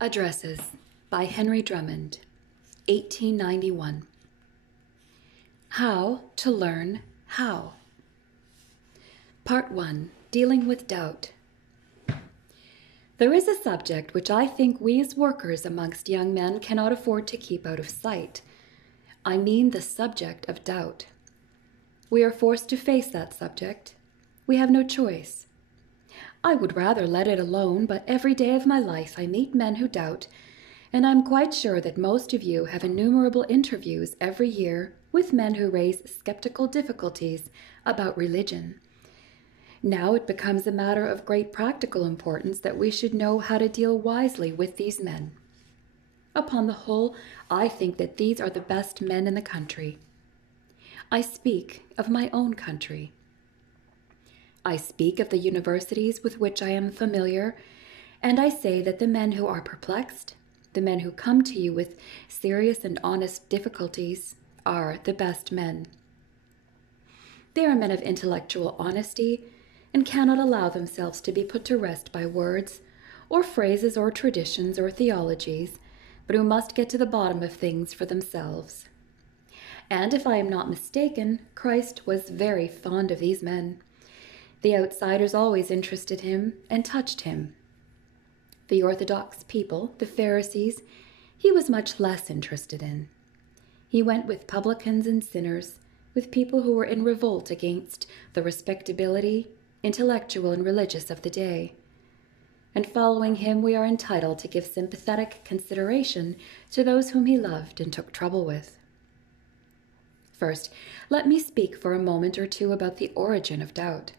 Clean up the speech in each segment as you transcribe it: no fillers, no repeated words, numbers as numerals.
Addresses by Henry Drummond, 1891. How to learn how. Part 1. Dealing with doubt. There is a subject which I think we as workers amongst young men cannot afford to keep out of sight. I mean the subject of doubt. We are forced to face that subject. We have no choice. I would rather let it alone, but every day of my life I meet men who doubt, and I'm quite sure that most of you have innumerable interviews every year with men who raise skeptical difficulties about religion. Now it becomes a matter of great practical importance that we should know how to deal wisely with these men. Upon the whole, I think that these are the best men in the country. I speak of my own country. I speak of the universities with which I am familiar, and I say that the men who are perplexed, the men who come to you with serious and honest difficulties, are the best men. They are men of intellectual honesty and cannot allow themselves to be put to rest by words or phrases or traditions or theologies, but who must get to the bottom of things for themselves. And if I am not mistaken, Christ was very fond of these men. The outsiders always interested him and touched him. The orthodox people, the Pharisees, he was much less interested in. He went with publicans and sinners, with people who were in revolt against the respectability, intellectual and religious of the day. And following him, we are entitled to give sympathetic consideration to those whom he loved and took trouble with. First, let me speak for a moment or two about the origin of doubt.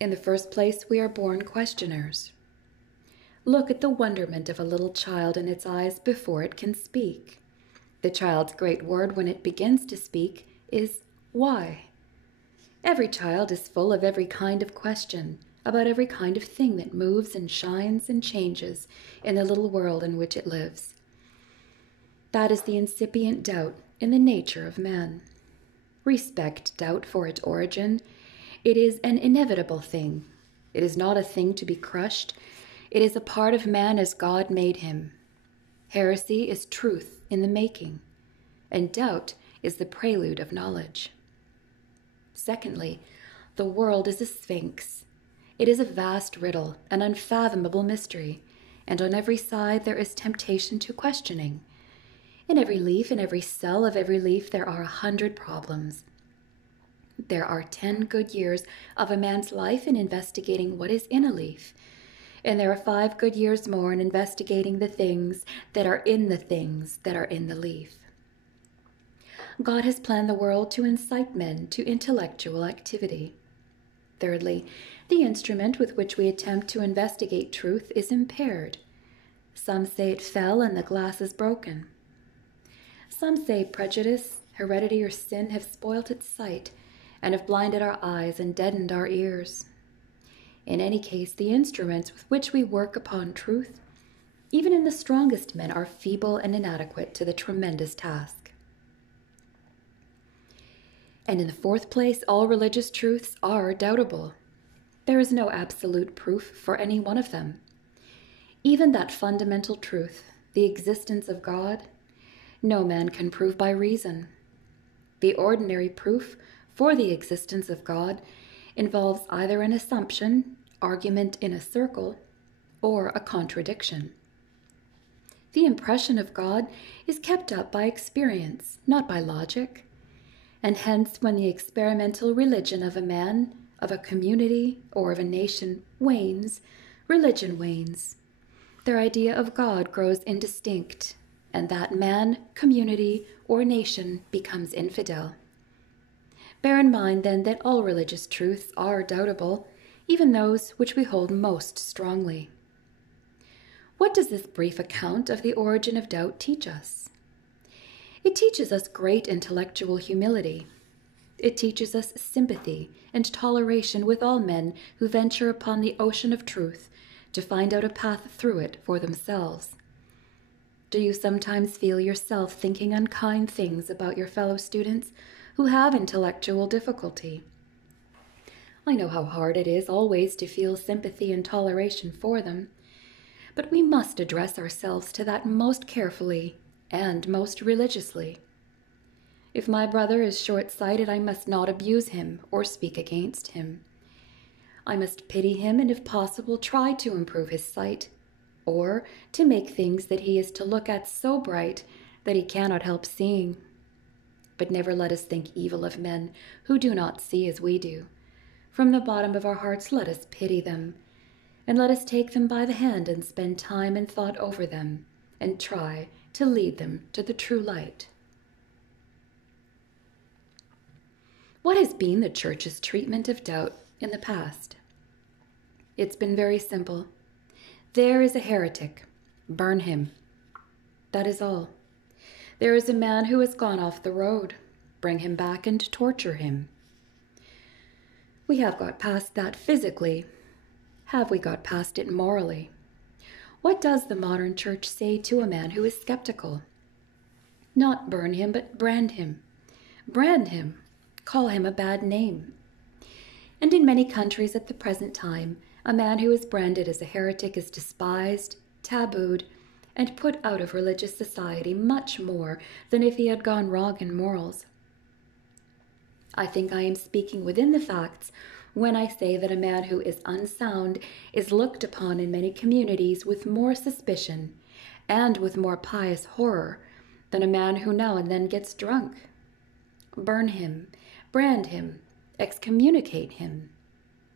In the first place, we are born questioners. Look at the wonderment of a little child in its eyes before it can speak. The child's great word when it begins to speak is why. Every child is full of every kind of question about every kind of thing that moves and shines and changes in the little world in which it lives. That is the incipient doubt in the nature of man. Respect doubt for its origin. It is an inevitable thing. It is not a thing to be crushed. It is a part of man as God made him. Heresy is truth in the making, and doubt is the prelude of knowledge. Secondly, the world is a sphinx. It is a vast riddle, an unfathomable mystery, and on every side there is temptation to questioning. In every leaf, in every cell of every leaf, there are 100 problems. There are 10 good years of a man's life in investigating what is in a leaf, and there are 5 good years more in investigating the things that are in the things that are in the leaf. God has planned the world to incite men to intellectual activity. Thirdly, the instrument with which we attempt to investigate truth is impaired. Some say it fell and the glass is broken. Some say prejudice, heredity, or sin have spoilt its sight and have blinded our eyes and deadened our ears. In any case, the instruments with which we work upon truth, even in the strongest men, are feeble and inadequate to the tremendous task. And in the fourth place, all religious truths are doubtable. There is no absolute proof for any one of them. Even that fundamental truth, the existence of God, no man can prove by reason. The ordinary proof for the existence of God involves either an assumption, argument in a circle, or a contradiction. The impression of God is kept up by experience, not by logic, and hence when the experimental religion of a man, of a community, or of a nation wanes, religion wanes. Their idea of God grows indistinct, and that man, community, or nation becomes infidel. Bear in mind, then, that all religious truths are doubtable, even those which we hold most strongly. What does this brief account of the origin of doubt teach us? It teaches us great intellectual humility. It teaches us sympathy and toleration with all men who venture upon the ocean of truth to find out a path through it for themselves. Do you sometimes feel yourself thinking unkind things about your fellow students who have intellectual difficulty? I know how hard it is always to feel sympathy and toleration for them, but we must address ourselves to that most carefully and most religiously. If my brother is short-sighted, I must not abuse him or speak against him. I must pity him and, if possible, try to improve his sight, or to make things that he is to look at so bright that he cannot help seeing. But never let us think evil of men who do not see as we do. From the bottom of our hearts let us pity them, and let us take them by the hand and spend time and thought over them, and try to lead them to the true light. What has been the Church's treatment of doubt in the past? It's been very simple. There is a heretic. Burn him. That is all. There is a man who has gone off the road. Bring him back and torture him. We have got past that physically. Have we got past it morally? What does the modern Church say to a man who is skeptical? Not burn him, but brand him. Brand him. Call him a bad name. And in many countries at the present time, a man who is branded as a heretic is despised, tabooed, and put out of religious society much more than if he had gone wrong in morals. I think I am speaking within the facts when I say that a man who is unsound is looked upon in many communities with more suspicion and with more pious horror than a man who now and then gets drunk. Burn him, brand him, excommunicate him.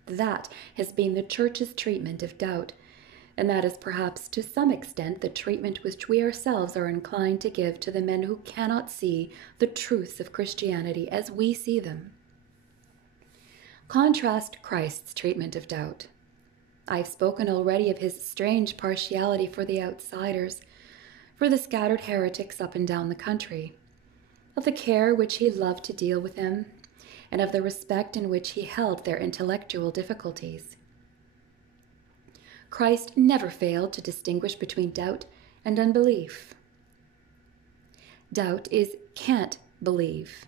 That has been the Church's treatment of doubt, and that is perhaps to some extent the treatment which we ourselves are inclined to give to the men who cannot see the truths of Christianity as we see them. Contrast Christ's treatment of doubt. I have spoken already of his strange partiality for the outsiders, for the scattered heretics up and down the country, of the care which he loved to deal with them, and of the respect in which he held their intellectual difficulties. Christ never failed to distinguish between doubt and unbelief. Doubt is can't believe.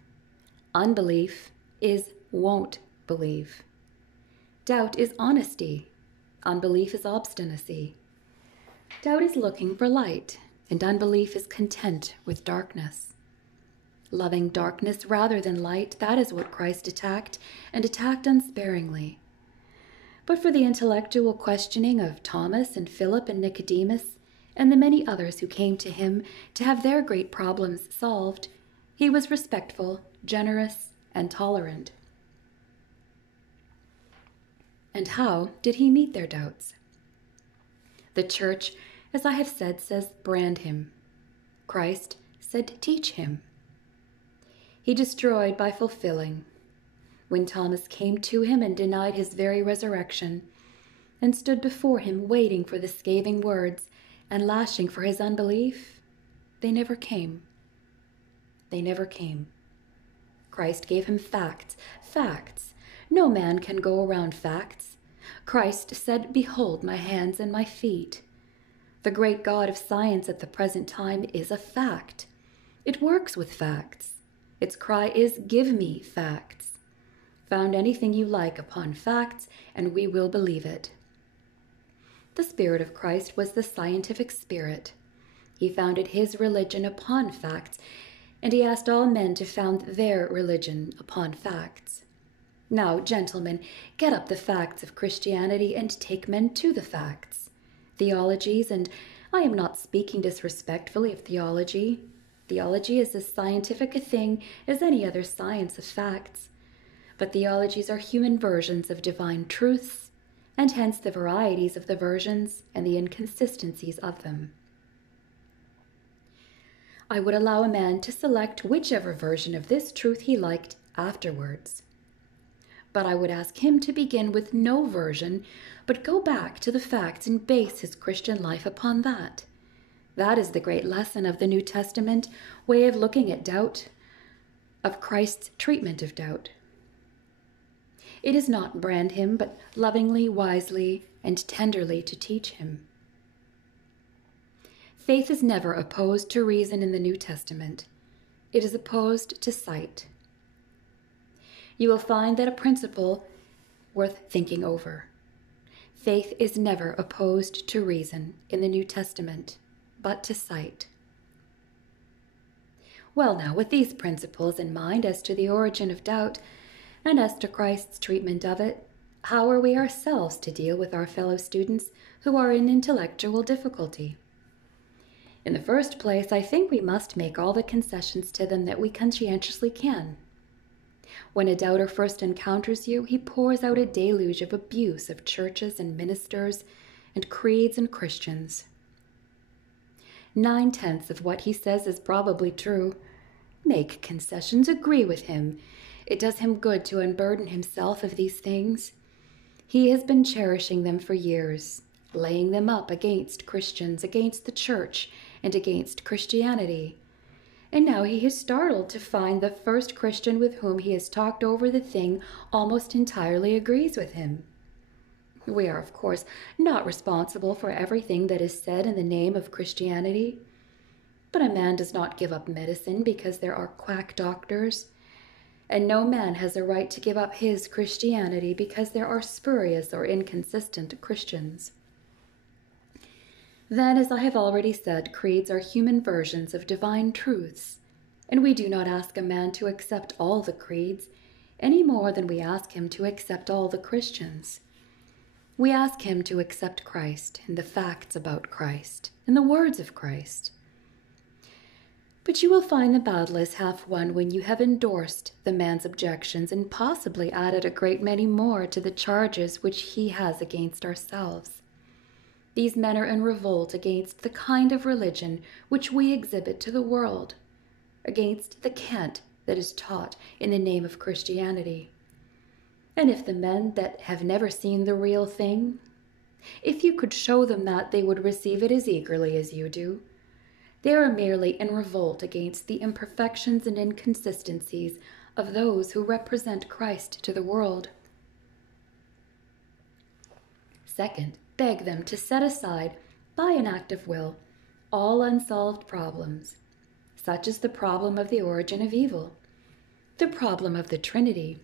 Unbelief is won't believe. Doubt is honesty. Unbelief is obstinacy. Doubt is looking for light, and unbelief is content with darkness. Loving darkness rather than light, that is what Christ attacked, and attacked unsparingly. But for the intellectual questioning of Thomas and Philip and Nicodemus, and the many others who came to him to have their great problems solved, he was respectful, generous, and tolerant. And how did he meet their doubts? The Church, as I have said, says brand him. Christ said teach him. He destroyed by fulfilling. When Thomas came to him and denied his very resurrection, and stood before him waiting for the scathing words and lashing for his unbelief, they never came. They never came. Christ gave him facts. Facts. No man can go around facts. Christ said, "Behold my hands and my feet." The great God of science at the present time is a fact. It works with facts. Its cry is, "Give me facts." Found anything you like upon facts, and we will believe it. The Spirit of Christ was the scientific spirit. He founded his religion upon facts, and he asked all men to found their religion upon facts. Now, gentlemen, get up the facts of Christianity and take men to the facts. Theologies, and I am not speaking disrespectfully of theology. Theology is as scientific a thing as any other science of facts. But theologies are human versions of divine truths, and hence the varieties of the versions and the inconsistencies of them. I would allow a man to select whichever version of this truth he liked afterwards. But I would ask him to begin with no version, but go back to the facts and base his Christian life upon that. That is the great lesson of the New Testament way of looking at doubt, of Christ's treatment of doubt. It is not brand him, but lovingly, wisely, and tenderly to teach him. Faith is never opposed to reason in the New Testament. It is opposed to sight. You will find that a principle worth thinking over. Faith is never opposed to reason in the New Testament, but to sight. Well now, with these principles in mind as to the origin of doubt, and as to Christ's treatment of it, how are we ourselves to deal with our fellow students who are in intellectual difficulty? In the first place, I think we must make all the concessions to them that we conscientiously can. When a doubter first encounters you, he pours out a deluge of abuse of churches and ministers and creeds and Christians. 9/10 of what he says is probably true. Make concessions, agree with him. It does him good to unburden himself of these things. He has been cherishing them for years, laying them up against Christians, against the church, and against Christianity. And now he is startled to find the first Christian with whom he has talked over the thing almost entirely agrees with him. We are, of course, not responsible for everything that is said in the name of Christianity. But a man does not give up medicine because there are quack doctors. And no man has a right to give up his Christianity because there are spurious or inconsistent Christians. Then, as I have already said, creeds are human versions of divine truths, and we do not ask a man to accept all the creeds any more than we ask him to accept all the Christians. We ask him to accept Christ and the facts about Christ and the words of Christ. But you will find the battle is half won when you have endorsed the man's objections and possibly added a great many more to the charges which he has against ourselves. These men are in revolt against the kind of religion which we exhibit to the world, against the cant that is taught in the name of Christianity. And if the men that have never seen the real thing, if you could show them that, they would receive it as eagerly as you do. They are merely in revolt against the imperfections and inconsistencies of those who represent Christ to the world. Second, beg them to set aside, by an act of will, all unsolved problems, such as the problem of the origin of evil, the problem of the Trinity,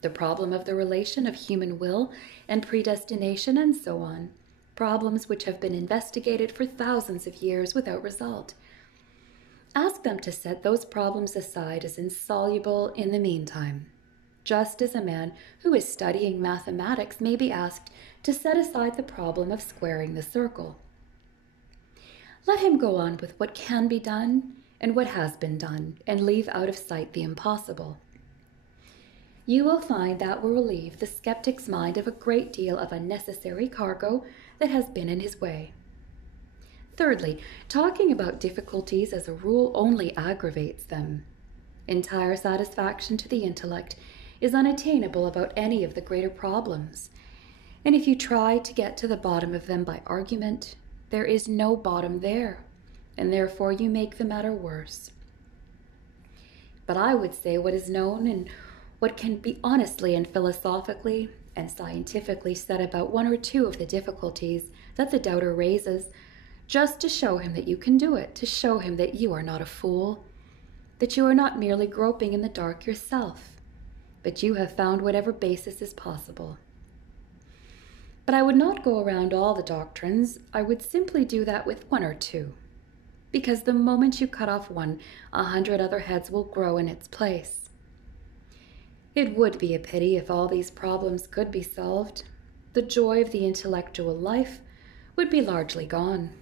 the problem of the relation of human will and predestination, and so on, problems which have been investigated for thousands of years without result. Ask them to set those problems aside as insoluble in the meantime, just as a man who is studying mathematics may be asked to set aside the problem of squaring the circle. Let him go on with what can be done and what has been done, and leave out of sight the impossible. You will find that will relieve the skeptic's mind of a great deal of unnecessary cargo that has been in his way. Thirdly, talking about difficulties as a rule only aggravates them. Entire satisfaction to the intellect is unattainable about any of the greater problems, and if you try to get to the bottom of them by argument, there is no bottom there, and therefore you make the matter worse. But I would say what is known and what can be honestly and philosophically and scientifically said about one or two of the difficulties that the doubter raises, just to show him that you can do it, to show him that you are not a fool, that you are not merely groping in the dark yourself, but you have found whatever basis is possible. But I would not go around all the doctrines. I would simply do that with one or two, because the moment you cut off one, 100 other heads will grow in its place. It would be a pity if all these problems could be solved. The joy of the intellectual life would be largely gone.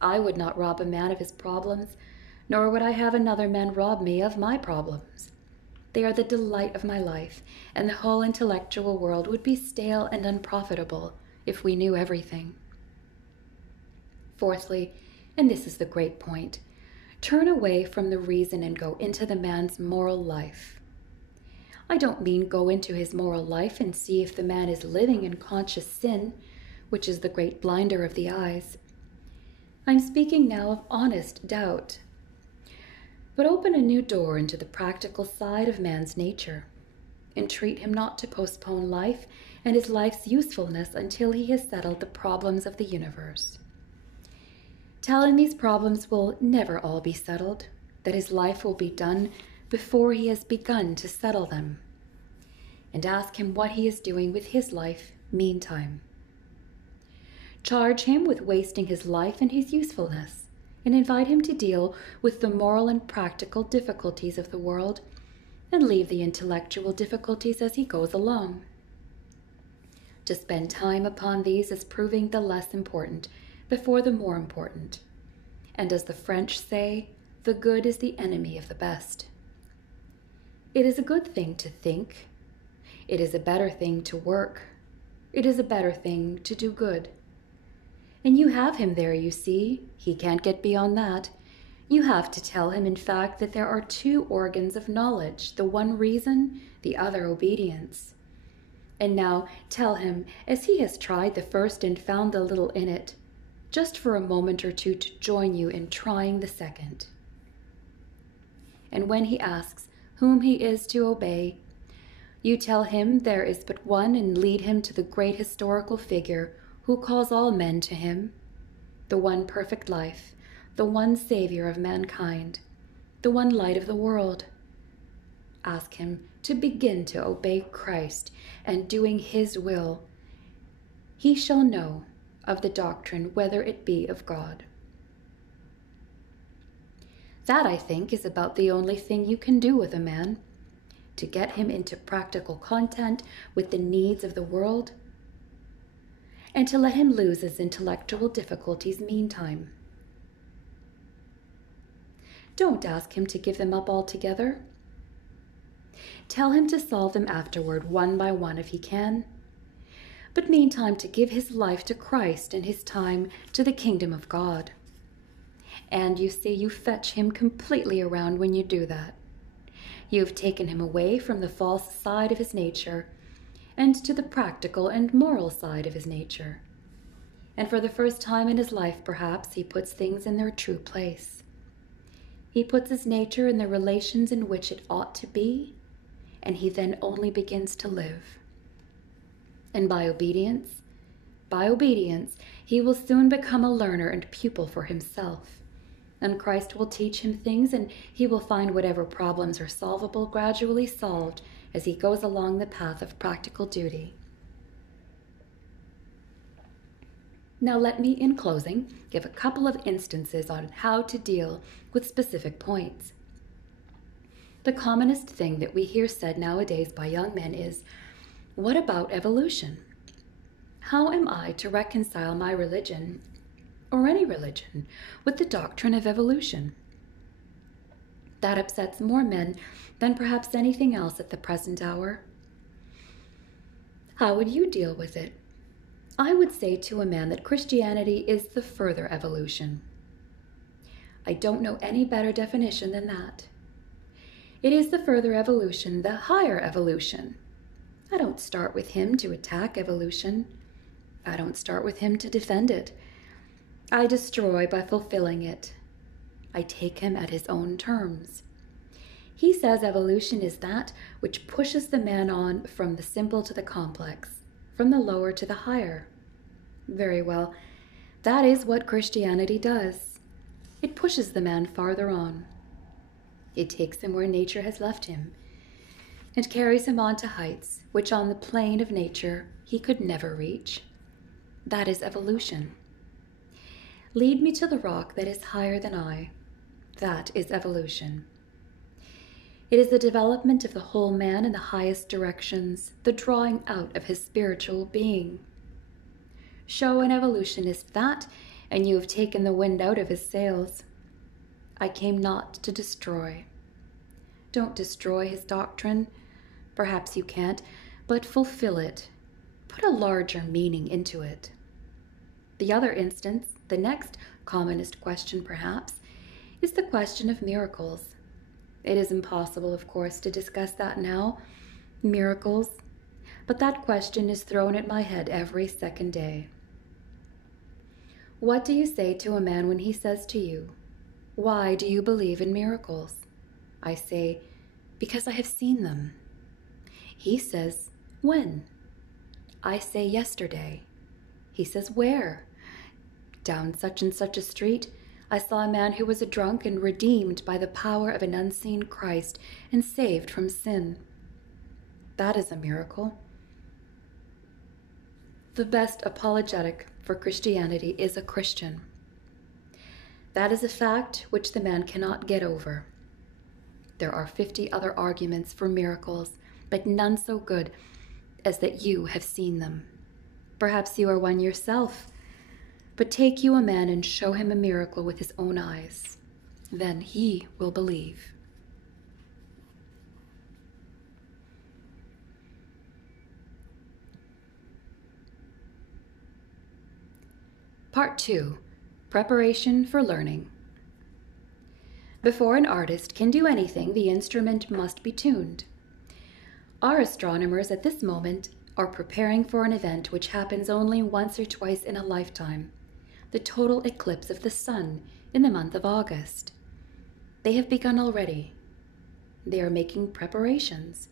I would not rob a man of his problems, nor would I have another man rob me of my problems. They are the delight of my life, and the whole intellectual world would be stale and unprofitable if we knew everything. Fourthly, and this is the great point, turn away from the reason and go into the man's moral life. I don't mean go into his moral life and see if the man is living in conscious sin, which is the great blinder of the eyes. I'm speaking now of honest doubt. But open a new door into the practical side of man's nature. Entreat him not to postpone life and his life's usefulness until he has settled the problems of the universe. Tell him these problems will never all be settled, that his life will be done before he has begun to settle them. And ask him what he is doing with his life meantime. Charge him with wasting his life and his usefulness, and invite him to deal with the moral and practical difficulties of the world, and leave the intellectual difficulties as he goes along. To spend time upon these is proving the less important before the more important. And as the French say, the good is the enemy of the best. It is a good thing to think. It is a better thing to work. It is a better thing to do good. And you have him there, you see. He can't get beyond that. You have to tell him, in fact, that there are two organs of knowledge, the one reason, the other obedience. And now tell him, as he has tried the first and found the little in it, just for a moment or two to join you in trying the second. And when he asks whom he is to obey, you tell him there is but one, and lead him to the great historical figure who calls all men to him, the one perfect life, the one Savior of mankind, the one light of the world. Ask him to begin to obey Christ, and doing his will, he shall know of the doctrine whether it be of God. That, I think, is about the only thing you can do with a man, to get him into practical content with the needs of the world, and to let him lose his intellectual difficulties meantime. Don't ask him to give them up altogether. Tell him to solve them afterward, one by one, if he can, but meantime to give his life to Christ and his time to the kingdom of God. And you see, you fetch him completely around when you do that. You have taken him away from the false side of his nature and to the practical and moral side of his nature. And for the first time in his life, perhaps, he puts things in their true place. He puts his nature in the relations in which it ought to be, and he then only begins to live. And by obedience, he will soon become a learner and pupil for himself. And Christ will teach him things, and he will find whatever problems are solvable gradually solved as he goes along the path of practical duty. Now let me, in closing, give a couple of instances on how to deal with specific points. The commonest thing that we hear said nowadays by young men is, "What about evolution? How am I to reconcile my religion, or any religion, with the doctrine of evolution?" That upsets more men than perhaps anything else at the present hour. How would you deal with it? I would say to a man that Christianity is the further evolution. I don't know any better definition than that. It is the further evolution, the higher evolution. I don't start with him to attack evolution. I don't start with him to defend it. I destroy by fulfilling it. I take him at his own terms. He says evolution is that which pushes the man on from the simple to the complex, from the lower to the higher. Very well, that is what Christianity does. It pushes the man farther on. It takes him where nature has left him, and carries him on to heights which on the plane of nature he could never reach. That is evolution. Lead me to the rock that is higher than I. That is evolution. It is the development of the whole man in the highest directions, the drawing out of his spiritual being. Show an evolutionist that, and you have taken the wind out of his sails. I came not to destroy. Don't destroy his doctrine. Perhaps you can't, but fulfill it. Put a larger meaning into it. The other instance, the next commonest question perhaps, is the question of miracles. It is impossible, of course, to discuss that now. Miracles. But that question is thrown at my head every second day. What do you say to a man when he says to you, "Why do you believe in miracles?" I say, "Because I have seen them." He says, "When?" I say, "Yesterday." He says, "Where?" "Down such and such a street, I saw a man who was a drunk and redeemed by the power of an unseen Christ and saved from sin." That is a miracle. The best apologetic for Christianity is a Christian. That is a fact which the man cannot get over. There are 50 other arguments for miracles, but none so good as that you have seen them. Perhaps you are one yourself, but take you a man and show him a miracle with his own eyes. Then he will believe. Part 2. Preparation for learning. Before an artist can do anything, the instrument must be tuned. Our astronomers at this moment are preparing for an event which happens only once or twice in a lifetime, the total eclipse of the sun in the month of August. They have begun already. They are making preparations.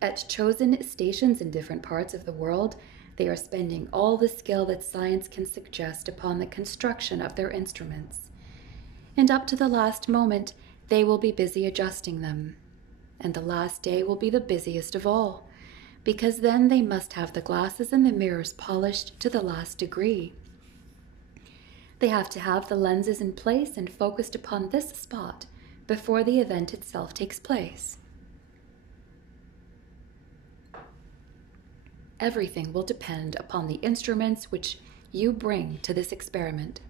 At chosen stations in different parts of the world, they are spending all the skill that science can suggest upon the construction of their instruments. And up to the last moment, they will be busy adjusting them. And the last day will be the busiest of all, because then they must have the glasses and the mirrors polished to the last degree. They have to have the lenses in place and focused upon this spot before the event itself takes place. Everything will depend upon the instruments which you bring to this experiment.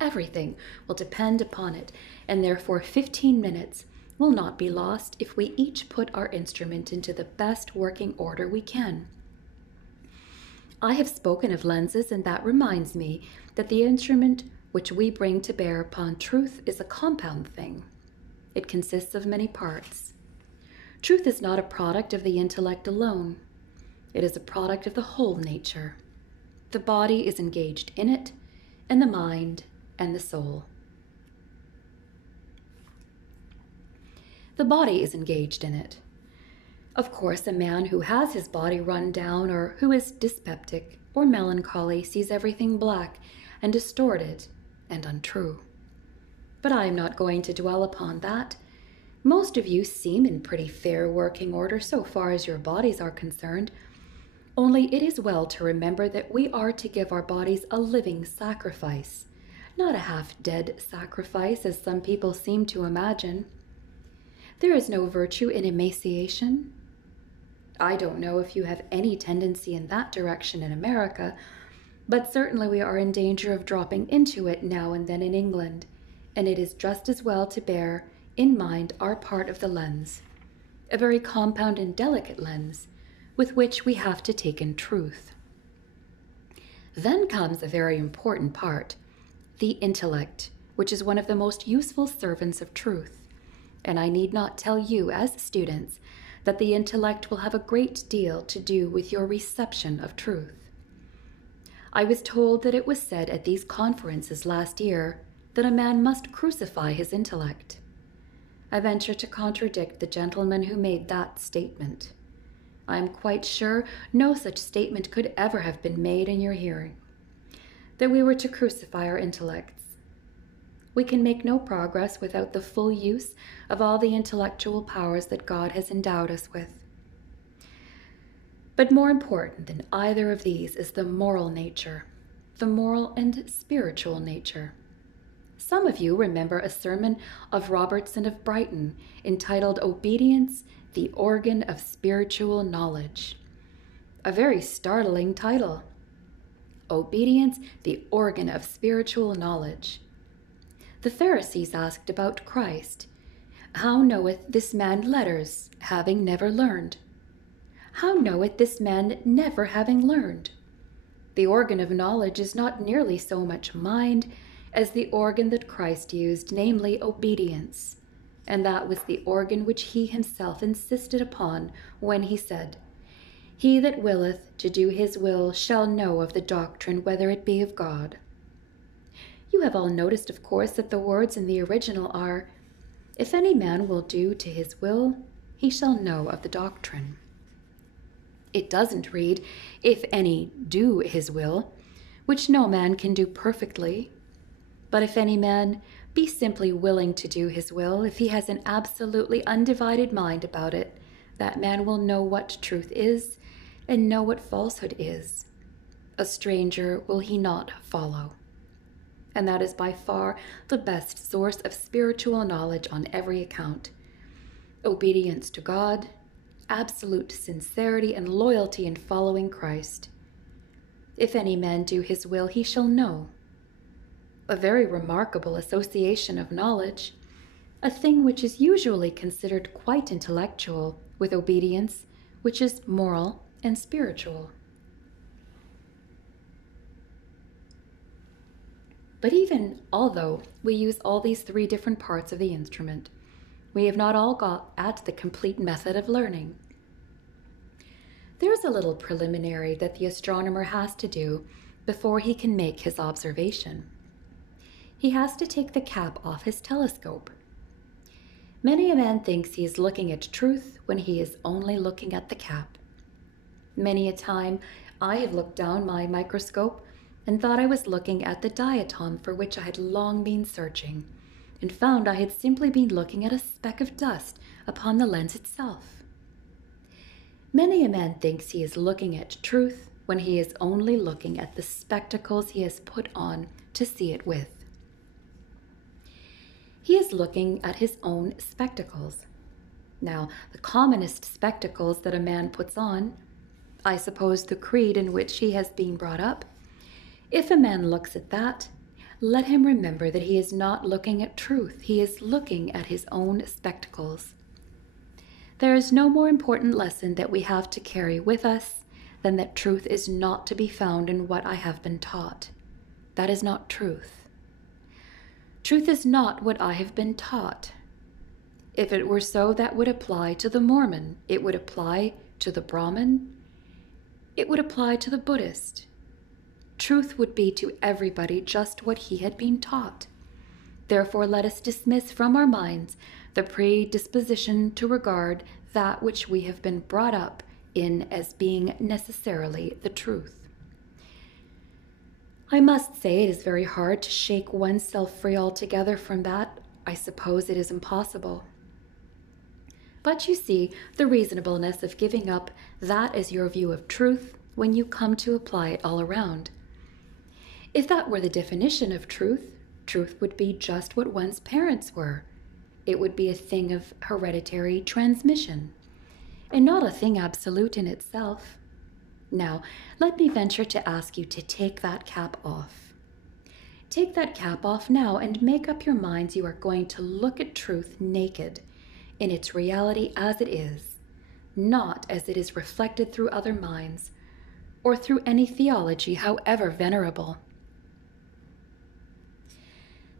Everything will depend upon it, and therefore 15 minutes will not be lost if we each put our instrument into the best working order we can. I have spoken of lenses, and that reminds me that the instrument which we bring to bear upon truth is a compound thing. It consists of many parts. Truth is not a product of the intellect alone. It is a product of the whole nature. The body is engaged in it, and the mind and the soul. The body is engaged in it. Of course, a man who has his body run down or who is dyspeptic or melancholy sees everything black and distorted and untrue. But I am not going to dwell upon that. Most of you seem in pretty fair working order so far as your bodies are concerned. Only it is well to remember that we are to give our bodies a living sacrifice, not a half-dead sacrifice as some people seem to imagine. There is no virtue in emaciation. I don't know if you have any tendency in that direction in America, but certainly we are in danger of dropping into it now and then in England, and it is just as well to bear in mind our part of the lens, a very compound and delicate lens, with which we have to take in truth. Then comes a very important part, the intellect, which is one of the most useful servants of truth. And I need not tell you as students that the intellect will have a great deal to do with your reception of truth. I was told that it was said at these conferences last year that a man must crucify his intellect. I venture to contradict the gentleman who made that statement. I am quite sure no such statement could ever have been made in your hearing, that we were to crucify our intellects. We can make no progress without the full use of all the intellectual powers that God has endowed us with. But more important than either of these is the moral nature, the moral and spiritual nature. Some of you remember a sermon of Robertson of Brighton entitled Obedience, the Organ of Spiritual Knowledge. A very startling title. Obedience, the Organ of Spiritual Knowledge. The Pharisees asked about Christ. How knoweth this man letters, having never learned? How knoweth this man never having learned? The organ of knowledge is not nearly so much mind as the organ that Christ used, namely obedience. And that was the organ which he himself insisted upon when he said, He that willeth to do his will shall know of the doctrine whether it be of God. You have all noticed, of course, that the words in the original are, If any man will do to his will, he shall know of the doctrine. It doesn't read, If any do his will, which no man can do perfectly. But if any man be simply willing to do his will, if he has an absolutely undivided mind about it, that man will know what truth is and know what falsehood is. a stranger will he not follow. And that is by far the best source of spiritual knowledge on every account. Obedience to God, absolute sincerity and loyalty in following Christ. If any man do his will, he shall know. A very remarkable association of knowledge, a thing which is usually considered quite intellectual, with obedience, which is moral and spiritual. But even although we use all these three different parts of the instrument, we have not all got at the complete method of learning. There is a little preliminary that the astronomer has to do before he can make his observation. He has to take the cap off his telescope. Many a man thinks he is looking at truth when he is only looking at the cap. Many a time I have looked down my microscope and thought I was looking at the diatom for which I had long been searching, and found I had simply been looking at a speck of dust upon the lens itself. Many a man thinks he is looking at truth when he is only looking at the spectacles he has put on to see it with. He is looking at his own spectacles. Now, the commonest spectacles that a man puts on, I suppose the creed in which he has been brought up, if a man looks at that, let him remember that he is not looking at truth, he is looking at his own spectacles. There is no more important lesson that we have to carry with us than that truth is not to be found in what I have been taught. That is not truth. Truth is not what I have been taught. If it were so, that would apply to the Mormon, it would apply to the Brahmin, it would apply to the Buddhist. Truth would be to everybody just what he had been taught. Therefore, let us dismiss from our minds the predisposition to regard that which we have been brought up in as being necessarily the truth. I must say it is very hard to shake oneself free altogether from that. I suppose it is impossible. But you see the reasonableness of giving up that as your view of truth when you come to apply it all around. If that were the definition of truth, truth would be just what one's parents were. It would be a thing of hereditary transmission, and not a thing absolute in itself. Now, let me venture to ask you to take that cap off. Take that cap off now and make up your minds you are going to look at truth naked, in its reality as it is, not as it is reflected through other minds, or through any theology, however venerable.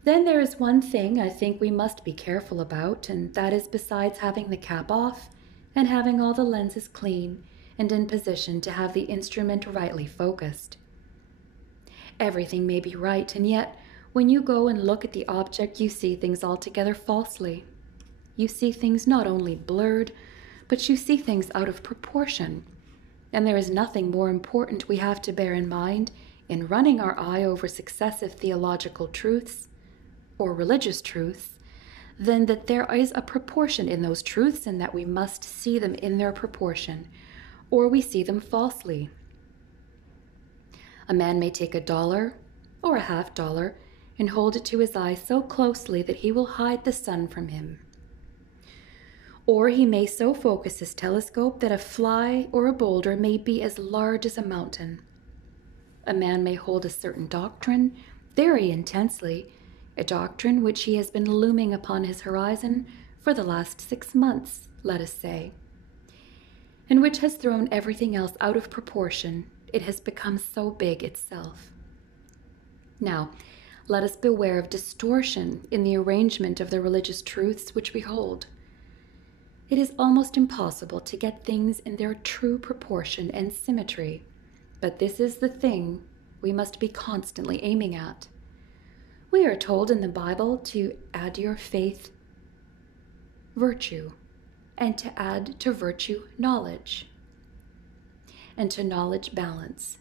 Then there is one thing I think we must be careful about, and that is, besides having the cap off and having all the lenses clean and in position to have the instrument rightly focused. Everything may be right, and yet when you go and look at the object, you see things altogether falsely. You see things not only blurred, but you see things out of proportion. And there is nothing more important we have to bear in mind in running our eye over successive theological truths or religious truths, then that there is a proportion in those truths and that we must see them in their proportion, or we see them falsely. A man may take $1 or a $50 and hold it to his eye so closely that he will hide the sun from him. Or he may so focus his telescope that a fly or a boulder may be as large as a mountain. A man may hold a certain doctrine very intensely, a doctrine which he has been looming upon his horizon for the last 6 months, let us say, and which has thrown everything else out of proportion. It has become so big itself. Now, let us beware of distortion in the arrangement of the religious truths which we hold. It is almost impossible to get things in their true proportion and symmetry, but this is the thing we must be constantly aiming at. We are told in the Bible to add to your faith virtue, and to add to virtue knowledge, and to knowledge balance,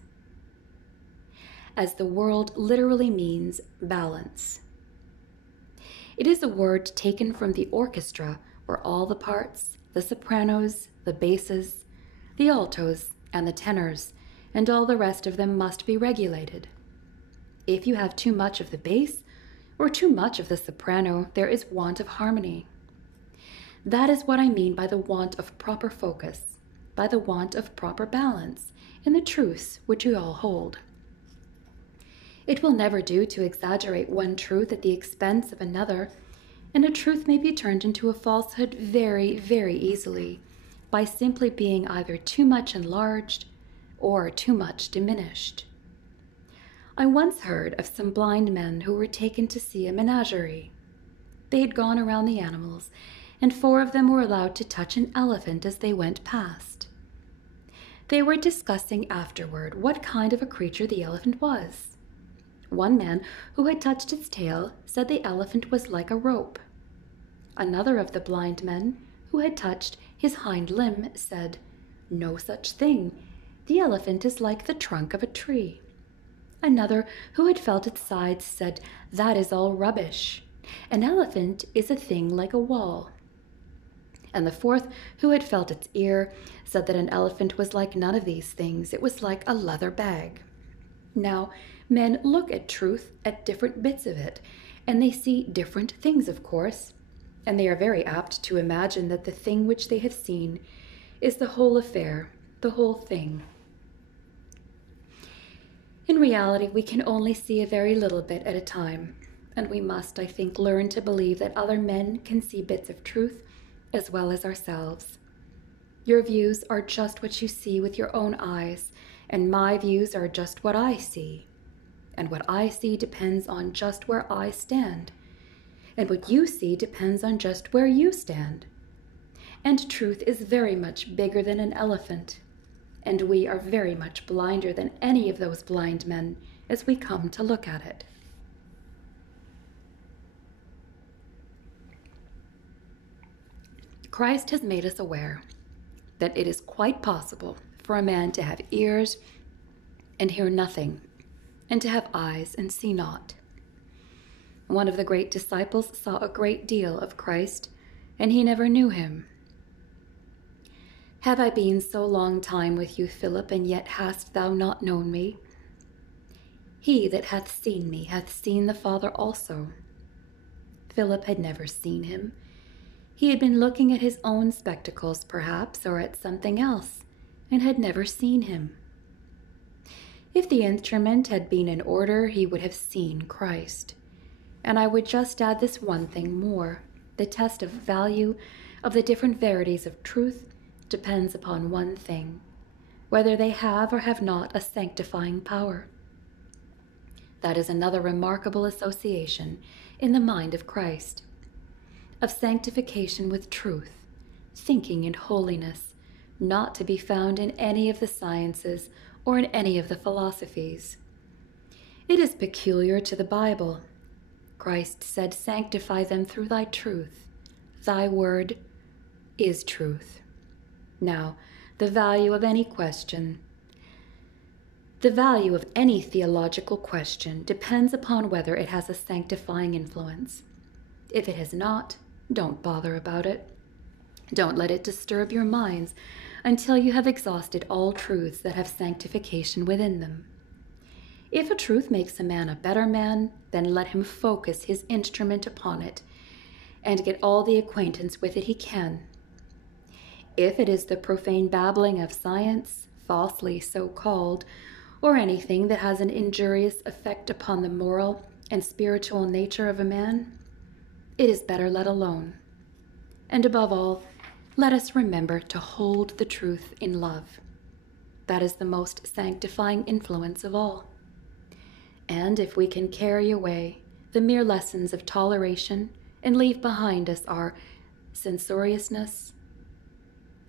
as the word literally means balance. It is a word taken from the orchestra, where all the parts, the sopranos, the basses, the altos, and the tenors, and all the rest of them must be regulated. If you have too much of the bass or too much of the soprano, there is want of harmony. That is what I mean by the want of proper focus, by the want of proper balance in the truths which we all hold. It will never do to exaggerate one truth at the expense of another, and a truth may be turned into a falsehood very, very easily by simply being either too much enlarged or too much diminished. I once heard of some blind men who were taken to see a menagerie. They had gone around the animals, and 4 of them were allowed to touch an elephant as they went past. They were discussing afterward what kind of a creature the elephant was. One man who had touched its tail said the elephant was like a rope. Another of the blind men, who had touched his hind limb, said, "No such thing. The elephant is like the trunk of a tree." Another, who had felt its sides, said, "That is all rubbish. An elephant is a thing like a wall." And the 4th, who had felt its ear, said that an elephant was like none of these things. It was like a leather bag. Now, men look at truth at different bits of it, and they see different things, of course, and they are very apt to imagine that the thing which they have seen is the whole affair, the whole thing. In reality, we can only see a very little bit at a time, and we must, I think, learn to believe that other men can see bits of truth as well as ourselves. Your views are just what you see with your own eyes, and my views are just what I see. And what I see depends on just where I stand. And what you see depends on just where you stand. And truth is very much bigger than an elephant. And we are very much blinder than any of those blind men as we come to look at it. Christ has made us aware that it is quite possible for a man to have ears and hear nothing, and to have eyes and see not. One of the great disciples saw a great deal of Christ, and he never knew him. "Have I been so long time with you, Philip, and yet hast thou not known me? He that hath seen me hath seen the Father also." Philip had never seen him. He had been looking at his own spectacles, perhaps, or at something else, and had never seen him. If the instrument had been in order, he would have seen Christ. And I would just add this one thing more. The test of value of the different verities of truth depends upon one thing, whether they have or have not a sanctifying power. That is another remarkable association in the mind of Christ, of sanctification with truth, thinking in holiness, not to be found in any of the sciences or in any of the philosophies. It is peculiar to the Bible. Christ said, "Sanctify them through thy truth. Thy word is truth." Now, the value of any theological question depends upon whether it has a sanctifying influence. If it has not, don't bother about it. Don't let it disturb your minds until you have exhausted all truths that have sanctification within them. If a truth makes a man a better man, then let him focus his instrument upon it and get all the acquaintance with it he can. If it is the profane babbling of science, falsely so called, or anything that has an injurious effect upon the moral and spiritual nature of a man, it is better let alone. And above all, let us remember to hold the truth in love. That is the most sanctifying influence of all. And if we can carry away the mere lessons of toleration and leave behind us our censoriousness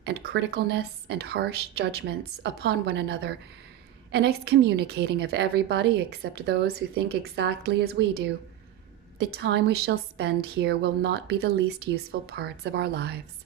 and criticalness and harsh judgments upon one another, and excommunicating of everybody except those who think exactly as we do, the time we shall spend here will not be the least useful parts of our lives.